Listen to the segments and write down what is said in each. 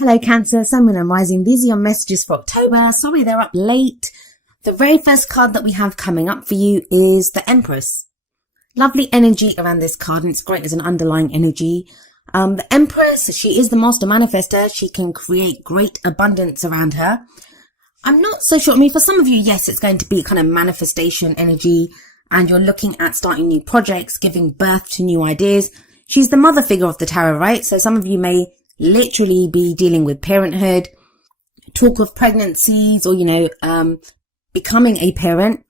Hello Cancer, Sun, Moon and Rising. These are your messages for October. Sorry they're up late. The very first card that we have coming up for you is the Empress. Lovely energy around this card, and it's great as an underlying energy. The Empress, she is the master manifester. She can create great abundance around her. I'm not so sure. I mean, for some of you, yes, it's going to be kind of manifestation energy, and you're looking at starting new projects, giving birth to new ideas. She's the mother figure of the tarot, right? So some of you may literally be dealing with parenthood, talk of pregnancies, or, becoming a parent.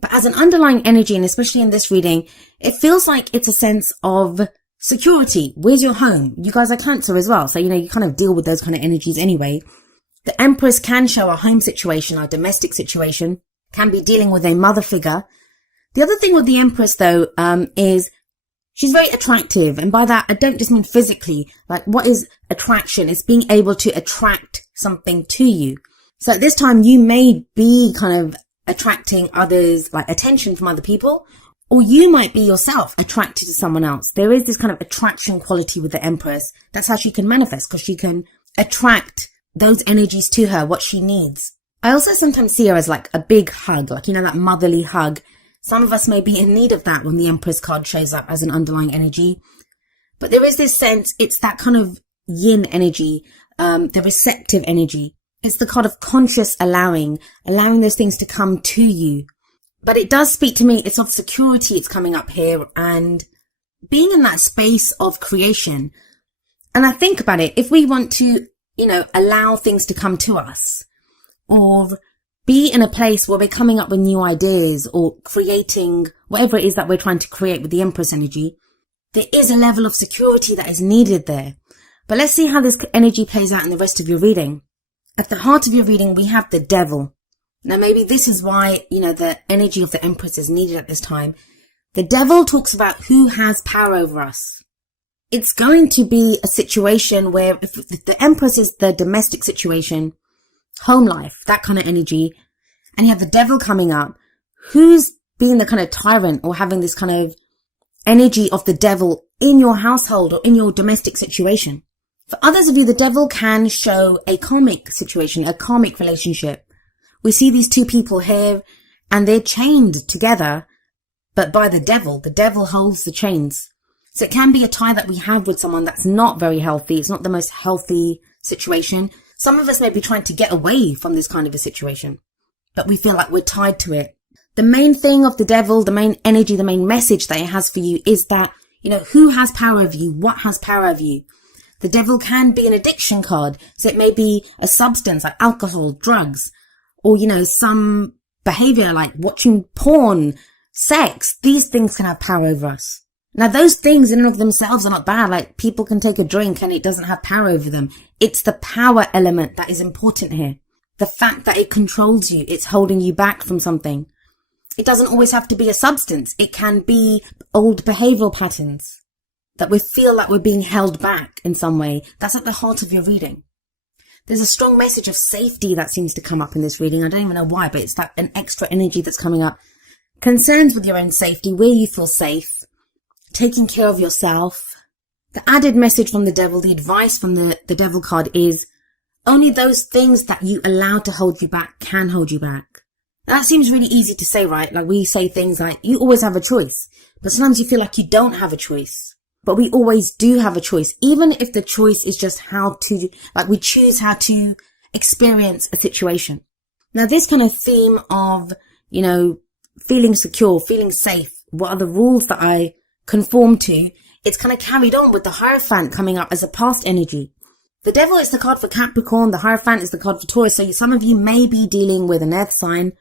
But as an underlying energy, and especially in this reading, it feels like it's a sense of security. Where's your home? You guys are Cancer as well. So, you kind of deal with those kind of energies anyway. The Empress can show a home situation, a domestic situation, can be dealing with a mother figure. The other thing with the Empress, though, is she's very attractive. And by that, I don't just mean physically. Like, what is attraction? It's being able to attract something to you. So at this time, you may be kind of attracting others, like attention from other people, or you might be yourself attracted to someone else. There is this kind of attraction quality with the Empress. That's how she can manifest, because she can attract those energies to her, what she needs. I also sometimes see her as like a big hug, like, that motherly hug. Some of us may be in need of that when the Empress card shows up as an underlying energy. But there is this sense, it's that kind of yin energy, the receptive energy. It's the card of conscious allowing those things to come to you. But it does speak to me, it's of security, it's coming up here, and being in that space of creation. And I think about it, if we want to, allow things to come to us, or be in a place where we're coming up with new ideas or creating whatever it is that we're trying to create with the Empress energy, there is a level of security that is needed there. But let's see how this energy plays out in the rest of your reading. At the heart of your reading, we have the Devil. Now, maybe this is why, the energy of the Empress is needed at this time. The Devil talks about who has power over us. It's going to be a situation where if the Empress is the domestic situation, home life, that kind of energy, and you have the Devil coming up, who's being the kind of tyrant or having this kind of energy of the Devil in your household or in your domestic situation? For others of you, the Devil can show a karmic situation, a karmic relationship. We see these two people here and they're chained together, but by the Devil holds the chains. So it can be a tie that we have with someone that's not very healthy. It's not the most healthy situation. Some of us may be trying to get away from this kind of a situation, but we feel like we're tied to it. The main thing of the Devil, the main energy, the main message that it has for you is that, who has power over you? What has power over you? The Devil can be an addiction card. So it may be a substance like alcohol, drugs, or, some behavior like watching porn, sex. These things can have power over us. Now, those things in and of themselves are not bad. Like, people can take a drink and it doesn't have power over them. It's the power element that is important here. The fact that it controls you, it's holding you back from something. It doesn't always have to be a substance. It can be old behavioral patterns that we feel like we're being held back in some way. That's at the heart of your reading. There's a strong message of safety that seems to come up in this reading. I don't even know why, but it's that an extra energy that's coming up. Concerns with your own safety, where you feel safe. Taking care of yourself. The added message from the Devil, the advice from the Devil card is only those things that you allow to hold you back can hold you back. Now, that seems really easy to say, right? Like, we say things like, you always have a choice. But sometimes you feel like you don't have a choice. But we always do have a choice. Even if the choice is just we choose how to experience a situation. Now, this kind of theme of, feeling secure, feeling safe, what are the rules that I conform to, it's kind of carried on with the Hierophant coming up as a past energy. The Devil is the card for Capricorn, the Hierophant is the card for Taurus, so some of you may be dealing with an earth sign.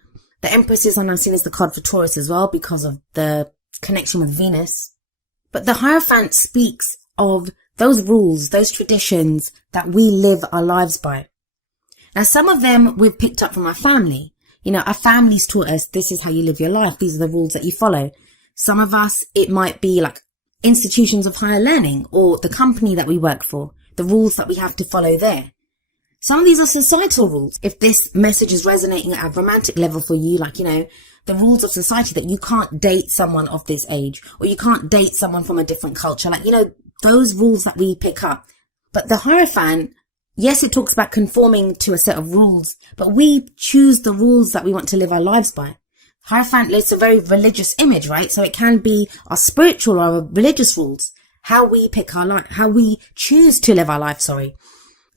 The Empress is now seen as the card for Taurus as well because of the connection with Venus. But the Hierophant speaks of those rules, those traditions that we live our lives by. Now, some of them we've picked up from our family. Our families taught us this is how you live your life, these are the rules that you follow. Some of us, it might be like institutions of higher learning or the company that we work for, the rules that we have to follow there. Some of these are societal rules. If this message is resonating at a romantic level for you, like, the rules of society that you can't date someone of this age, or you can't date someone from a different culture, like, those rules that we pick up. But the Hierophant Yes, it talks about conforming to a set of rules, but we choose the rules that we want to live our lives by. Hierophant is a very religious image, right? So it can be our spiritual or our religious rules, how we pick our life, how we choose to live our life,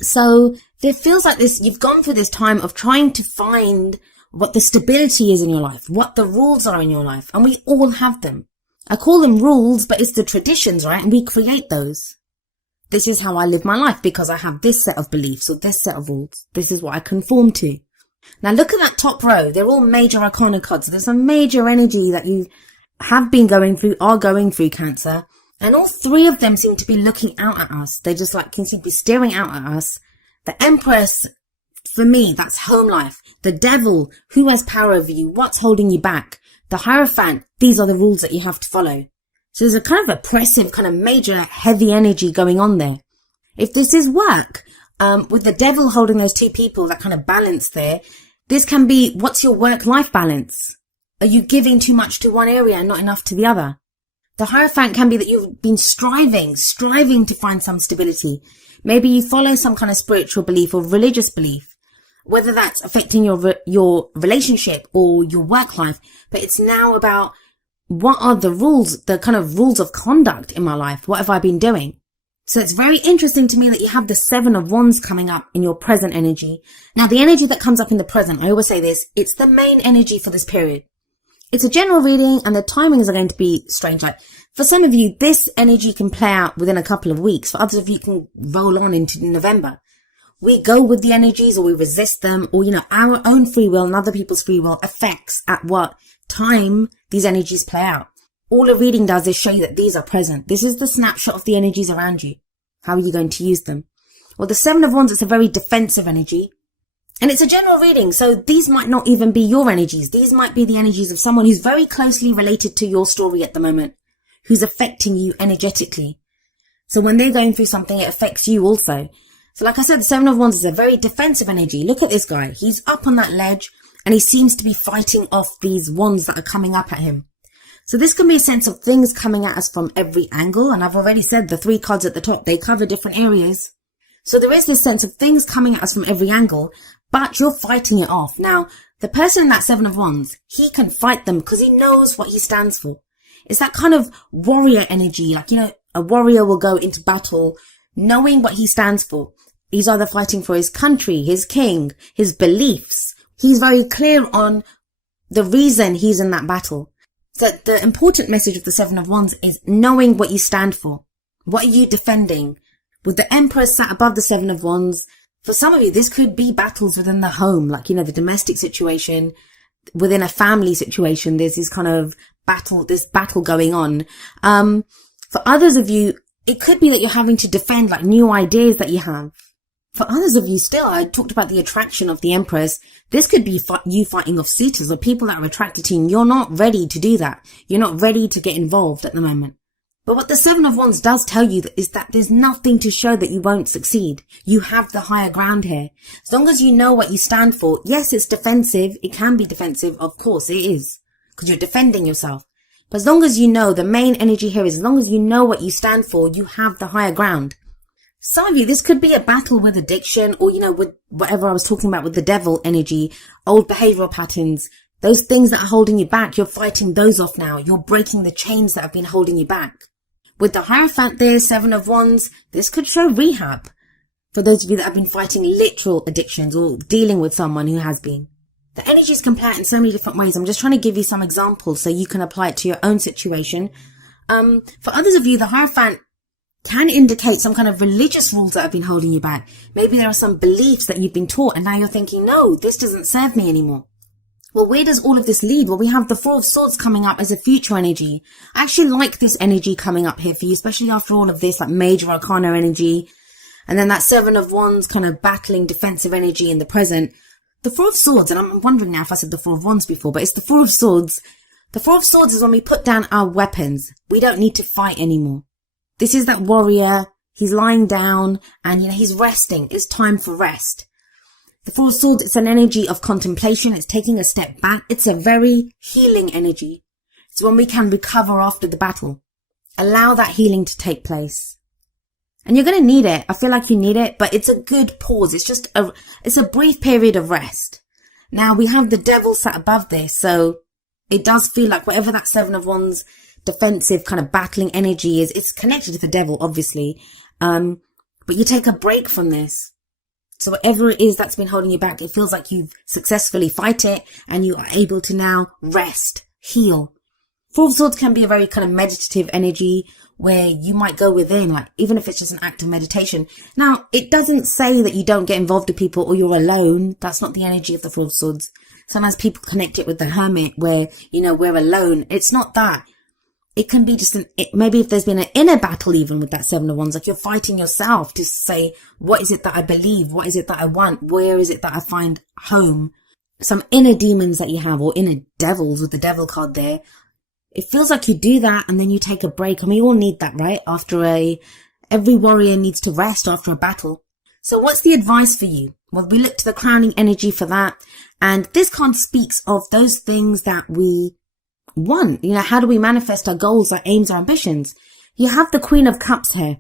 So it feels like this, you've gone through this time of trying to find what the stability is in your life, what the rules are in your life, and we all have them. I call them rules, but it's the traditions, right? And we create those. This is how I live my life because I have this set of beliefs or this set of rules. This is what I conform to. Now look at that top row. They're all major arcana cards. There's some major energy that you have been going through, are going through, Cancer. And all three of them seem to be looking out at us. They just like can seem to be staring out at us. The Empress, for me, that's home life. The Devil, who has power over you? What's holding you back? The Hierophant, these are the rules that you have to follow. So there's a kind of oppressive, kind of major, heavy energy going on there. If this is work, with the Devil holding those two people, that kind of balance there, this can be, what's your work-life balance? Are you giving too much to one area and not enough to the other? The Hierophant can be that you've been striving to find some stability. Maybe you follow some kind of spiritual belief or religious belief, whether that's affecting your relationship or your work life. But it's now about what are the rules, the kind of rules of conduct in my life? What have I been doing? So it's very interesting to me that you have the Seven of Wands coming up in your present energy. Now, the energy that comes up in the present, I always say this, it's the main energy for this period. It's a general reading and the timings are going to be strange. Like for some of you, this energy can play out within a couple of weeks. For others of you, it can roll on into November. We go with the energies or we resist them, or, our own free will and other people's free will affects at what time these energies play out. All a reading does is show you that these are present. This is the snapshot of the energies around you. How are you going to use them? Well, the Seven of Wands, it's a very defensive energy. And it's a general reading, so these might not even be your energies. These might be the energies of someone who's very closely related to your story at the moment, who's affecting you energetically. So when they're going through something, it affects you also. So like I said, the Seven of Wands is a very defensive energy. Look at this guy. He's up on that ledge and he seems to be fighting off these wands that are coming up at him. So this can be a sense of things coming at us from every angle. And I've already said the three cards at the top, they cover different areas. So there is this sense of things coming at us from every angle, but you're fighting it off. Now, the person in that Seven of Wands, he can fight them because he knows what he stands for. It's that kind of warrior energy. Like, a warrior will go into battle knowing what he stands for. He's either fighting for his country, his king, his beliefs. He's very clear on the reason he's in that battle. So the important message of the Seven of Wands is knowing what you stand for. What are you defending? With the Empress sat above the Seven of Wands, for some of you, this could be battles within the home, like, the domestic situation, within a family situation. There's this kind of battle going on. For others of you, it could be that you're having to defend like new ideas that you have. For others of you still, I talked about the attraction of the Empress. This could be you fighting off suitors or people that are attracted to you. You're not ready to do that. You're not ready to get involved at the moment. But what the Seven of Wands does tell you is that there's nothing to show that you won't succeed. You have the higher ground here. As long as you know what you stand for, yes, it's defensive. It can be defensive. Of course it is, because you're defending yourself. But as long as you know, the main energy here is as long as you know what you stand for, you have the higher ground. Some of you, this could be a battle with addiction or, with whatever I was talking about with the devil energy, old behavioral patterns, those things that are holding you back. You're fighting those off now. You're breaking the chains that have been holding you back. With the Hierophant there, Seven of Wands, this could show rehab for those of you that have been fighting literal addictions or dealing with someone who has been. The energies can play out in so many different ways. I'm just trying to give you some examples so you can apply it to your own situation. For others of you, the Hierophant can indicate some kind of religious rules that have been holding you back. Maybe there are some beliefs that you've been taught and now you're thinking, no, this doesn't serve me anymore. Well, where does all of this lead? Well, we have the Four of Swords coming up as a future energy. I actually like this energy coming up here for you, especially after all of this, like major arcana energy. And then that Seven of Wands kind of battling defensive energy in the present. The Four of Swords, and I'm wondering now if I said the Four of Wands before, but it's the Four of Swords. The Four of Swords is when we put down our weapons. We don't need to fight anymore. This is that warrior. He's lying down and, he's resting. It's time for rest. The Four of Swords, it's an energy of contemplation. It's taking a step back. It's a very healing energy. It's when we can recover after the battle. Allow that healing to take place. And you're going to need it. I feel like you need it, but it's a good pause. It's a brief period of rest. Now we have the devil sat above this. So it does feel like whatever that Seven of Wands defensive kind of battling energy is, it's connected to the devil, obviously. But you take a break from this. So whatever it is that's been holding you back, it feels like you've successfully fight it and you are able to now rest, heal. Four of Swords can be a very kind of meditative energy where you might go within, like even if it's just an act of meditation. Now, it doesn't say that you don't get involved with people or you're alone. That's not the energy of the Four of Swords. Sometimes people connect it with the Hermit where, we're alone. It's not that. It can be just maybe if there's been an inner battle even with that Seven of Wands, like you're fighting yourself to say, what is it that I believe? What is it that I want? Where is it that I find home? Some inner demons that you have, or inner devils with the devil card there. It feels like you do that and then you take a break. And we all need that, right? Every warrior needs to rest after a battle. So what's the advice for you? Well, we look to the crowning energy for that. And this card speaks of those things that we want. How do we manifest our goals, our aims, our ambitions? You have the Queen of Cups here.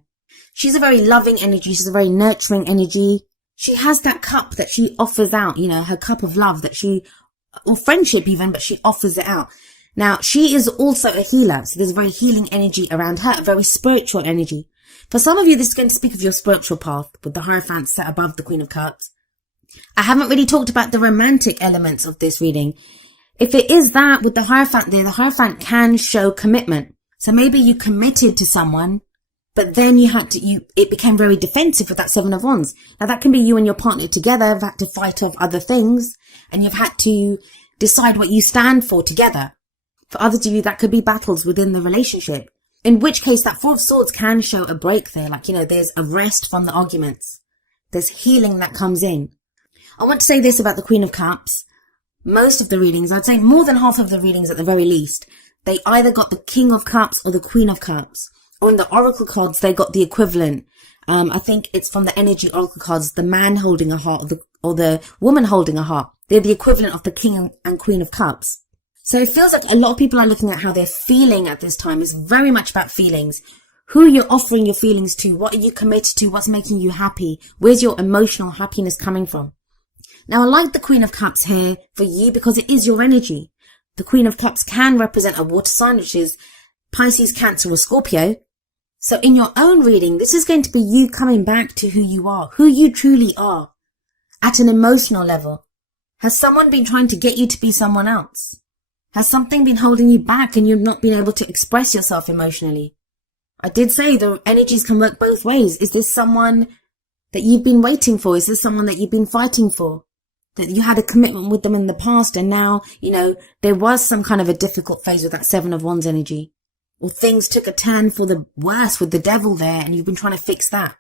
She's a very loving energy. She's a very nurturing energy. She has that cup that she offers out, her cup of love or friendship even, but she offers it out. Now, she is also a healer, so there's a very healing energy around her, a very spiritual energy. For some of you, this is going to speak of your spiritual path, with the Hierophant set above the Queen of Cups. I haven't really talked about the romantic elements of this reading. If it is that, with the Hierophant there, the Hierophant can show commitment. So maybe you committed to someone, but then it became very defensive with that Seven of Wands. Now, that can be you and your partner together have had to fight off other things, and you've had to decide what you stand for together. For others of you, that could be battles within the relationship. In which case, that Four of Swords can show a break there. Like, there's a rest from the arguments. There's healing that comes in. I want to say this about the Queen of Cups. Most of the readings, I'd say more than half of the readings at the very least, they either got the King of Cups or the Queen of Cups. Or in the Oracle cards, they got the equivalent. I think it's from the Energy Oracle cards, the man holding a heart or the woman holding a heart. They're the equivalent of the King and Queen of Cups. So it feels like a lot of people are looking at how they're feeling at this time. Is very much about feelings. Who you're offering your feelings to. What are you committed to? What's making you happy? Where's your emotional happiness coming from? Now, I like the Queen of Cups here for you because it is your energy. The Queen of Cups can represent a water sign, which is Pisces, Cancer, or Scorpio. So in your own reading, this is going to be you coming back to who you are, who you truly are, at an emotional level. Has someone been trying to get you to be someone else? Has something been holding you back and you've not been able to express yourself emotionally? I did say the energies can work both ways. Is this someone that you've been waiting for? Is this someone that you've been fighting for? That you had a commitment with them in the past and now, there was some kind of a difficult phase with that Seven of Wands energy. Or things took a turn for the worse with the devil there and you've been trying to fix that.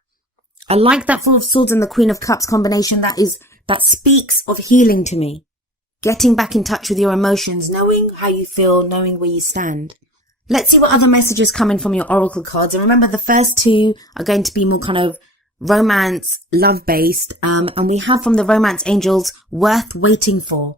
I like that Four of Swords and the Queen of Cups combination. That speaks of healing to me. Getting back in touch with your emotions, knowing how you feel, knowing where you stand. Let's see what other messages come in from your oracle cards. And remember, the first two are going to be more kind of romance, love-based. And we have from the romance angels, worth waiting for.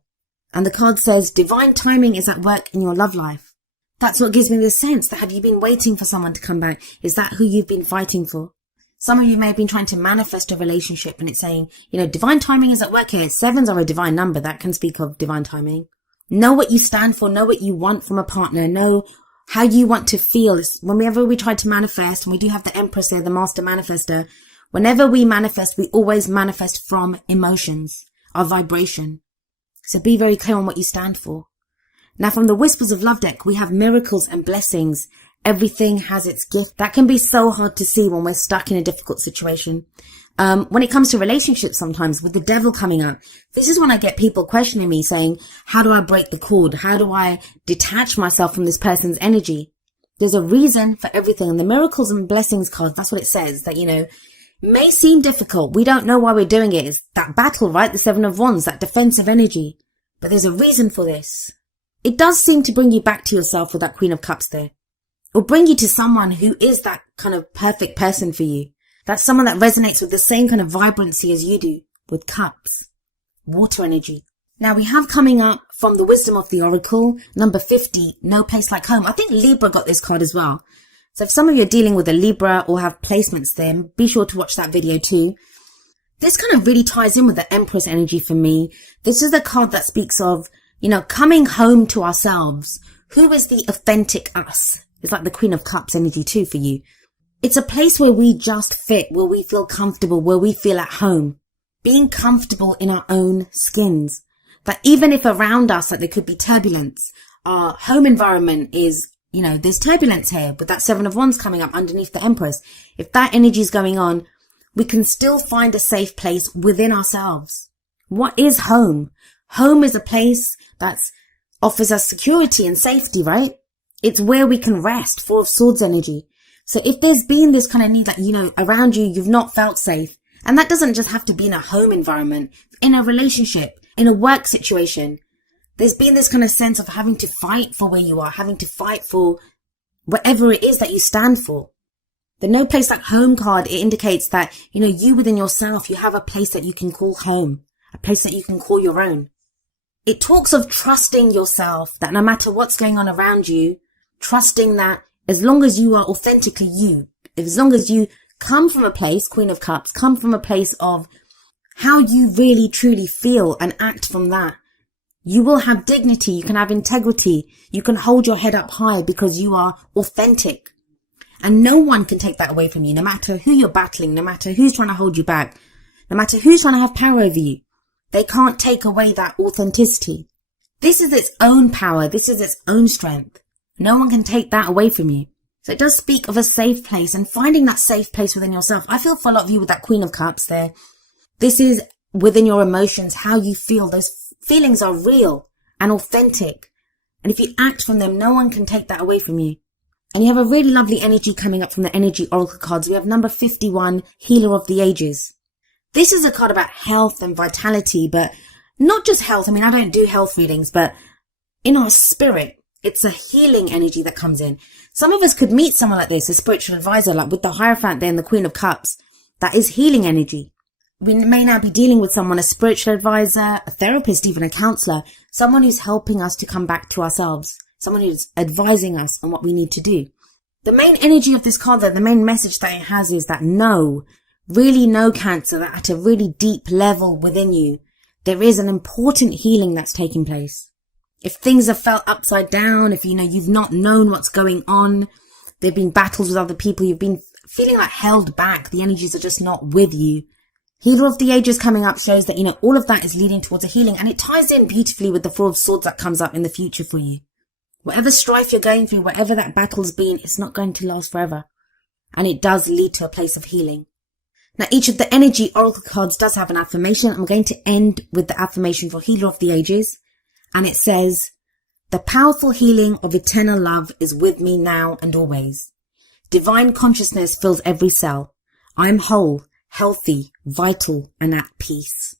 And the card says, divine timing is at work in your love life. That's what gives me the sense that have you been waiting for someone to come back? Is that who you've been fighting for? Some of you may have been trying to manifest a relationship and it's saying, divine timing is at work here. Sevens are a divine number that can speak of divine timing. Know what you stand for. Know what you want from a partner. Know how you want to feel. Whenever we try to manifest, and we do have the Empress there, the master manifester, whenever we manifest, we always manifest from emotions, our vibration. So be very clear on what you stand for. Now from the Whispers of Love deck, we have miracles and blessings. Everything has its gift. That can be so hard to see when we're stuck in a difficult situation. When it comes to relationships sometimes, with the devil coming up, this is when I get people questioning me saying, how do I break the cord? How do I detach myself from this person's energy? There's a reason for everything. And the miracles and blessings card, that's what it says, that, may seem difficult. We don't know why we're doing it. It's that battle, right? The Seven of Wands, that defensive energy. But there's a reason for this. It does seem to bring you back to yourself with that Queen of Cups there. Or bring you to someone who is that kind of perfect person for you. That's someone that resonates with the same kind of vibrancy as you do, with cups, water energy. Now we have coming up from the Wisdom of the Oracle, number 50, No Place Like Home. I think Libra got this card as well. So if some of you are dealing with a Libra or have placements there, be sure to watch that video too. This kind of really ties in with the Empress energy for me. This is the card that speaks of, coming home to ourselves. Who is the authentic us? It's like the Queen of Cups energy too for you. It's a place where we just fit, where we feel comfortable, where we feel at home. Being comfortable in our own skins. That even if around us, like there could be turbulence, our home environment is, there's turbulence here with that Seven of Wands coming up underneath the Empress. If that energy is going on, we can still find a safe place within ourselves. What is home? Home is a place that offers us security and safety, right? It's where we can rest, Four of Swords energy. So if there's been this kind of need that, around you, you've not felt safe. And that doesn't just have to be in a home environment, in a relationship, in a work situation. There's been this kind of sense of having to fight for where you are, having to fight for whatever it is that you stand for. The No Place Like Home card, it indicates that, you within yourself, you have a place that you can call home, a place that you can call your own. It talks of trusting yourself, that no matter what's going on around you, trusting that as long as you are authentically you, as long as you come from a place, Queen of Cups, come from a place of how you really truly feel and act from that, you will have dignity, you can have integrity, you can hold your head up high because you are authentic. And no one can take that away from you, no matter who you're battling, no matter who's trying to hold you back, no matter who's trying to have power over you. They can't take away that authenticity. This is its own power. This is its own strength. No one can take that away from you. So it does speak of a safe place and finding that safe place within yourself. I feel for a lot of you with that Queen of Cups there. This is within your emotions, how you feel. Those feelings are real and authentic. And if you act from them, no one can take that away from you. And you have a really lovely energy coming up from the energy oracle cards. We have number 51, Healer of the Ages. This is a card about health and vitality, but not just health. I mean, I don't do health readings, but in our spirit, it's a healing energy that comes in. Some of us could meet someone like this, a spiritual advisor, like with the Hierophant there and the Queen of Cups. That is healing energy. We may now be dealing with someone, a spiritual advisor, a therapist, even a counselor, someone who's helping us to come back to ourselves, someone who's advising us on what we need to do. The main energy of this card, though, the main message that it has is that really know, Cancer, that at a really deep level within you, there is an important healing that's taking place. If things have felt upside down, if you've not known what's going on, there've been battles with other people, you've been feeling like held back, the energies are just not with you. Healer of the Ages coming up shows that, all of that is leading towards a healing, and it ties in beautifully with the Four of Swords that comes up in the future for you. Whatever strife you're going through, whatever that battle's been, it's not going to last forever. And it does lead to a place of healing. Now, each of the energy oracle cards does have an affirmation. I'm going to end with the affirmation for Healer of the Ages. And it says, the powerful healing of eternal love is with me now and always. Divine consciousness fills every cell. I am whole, healthy, vital, and at peace.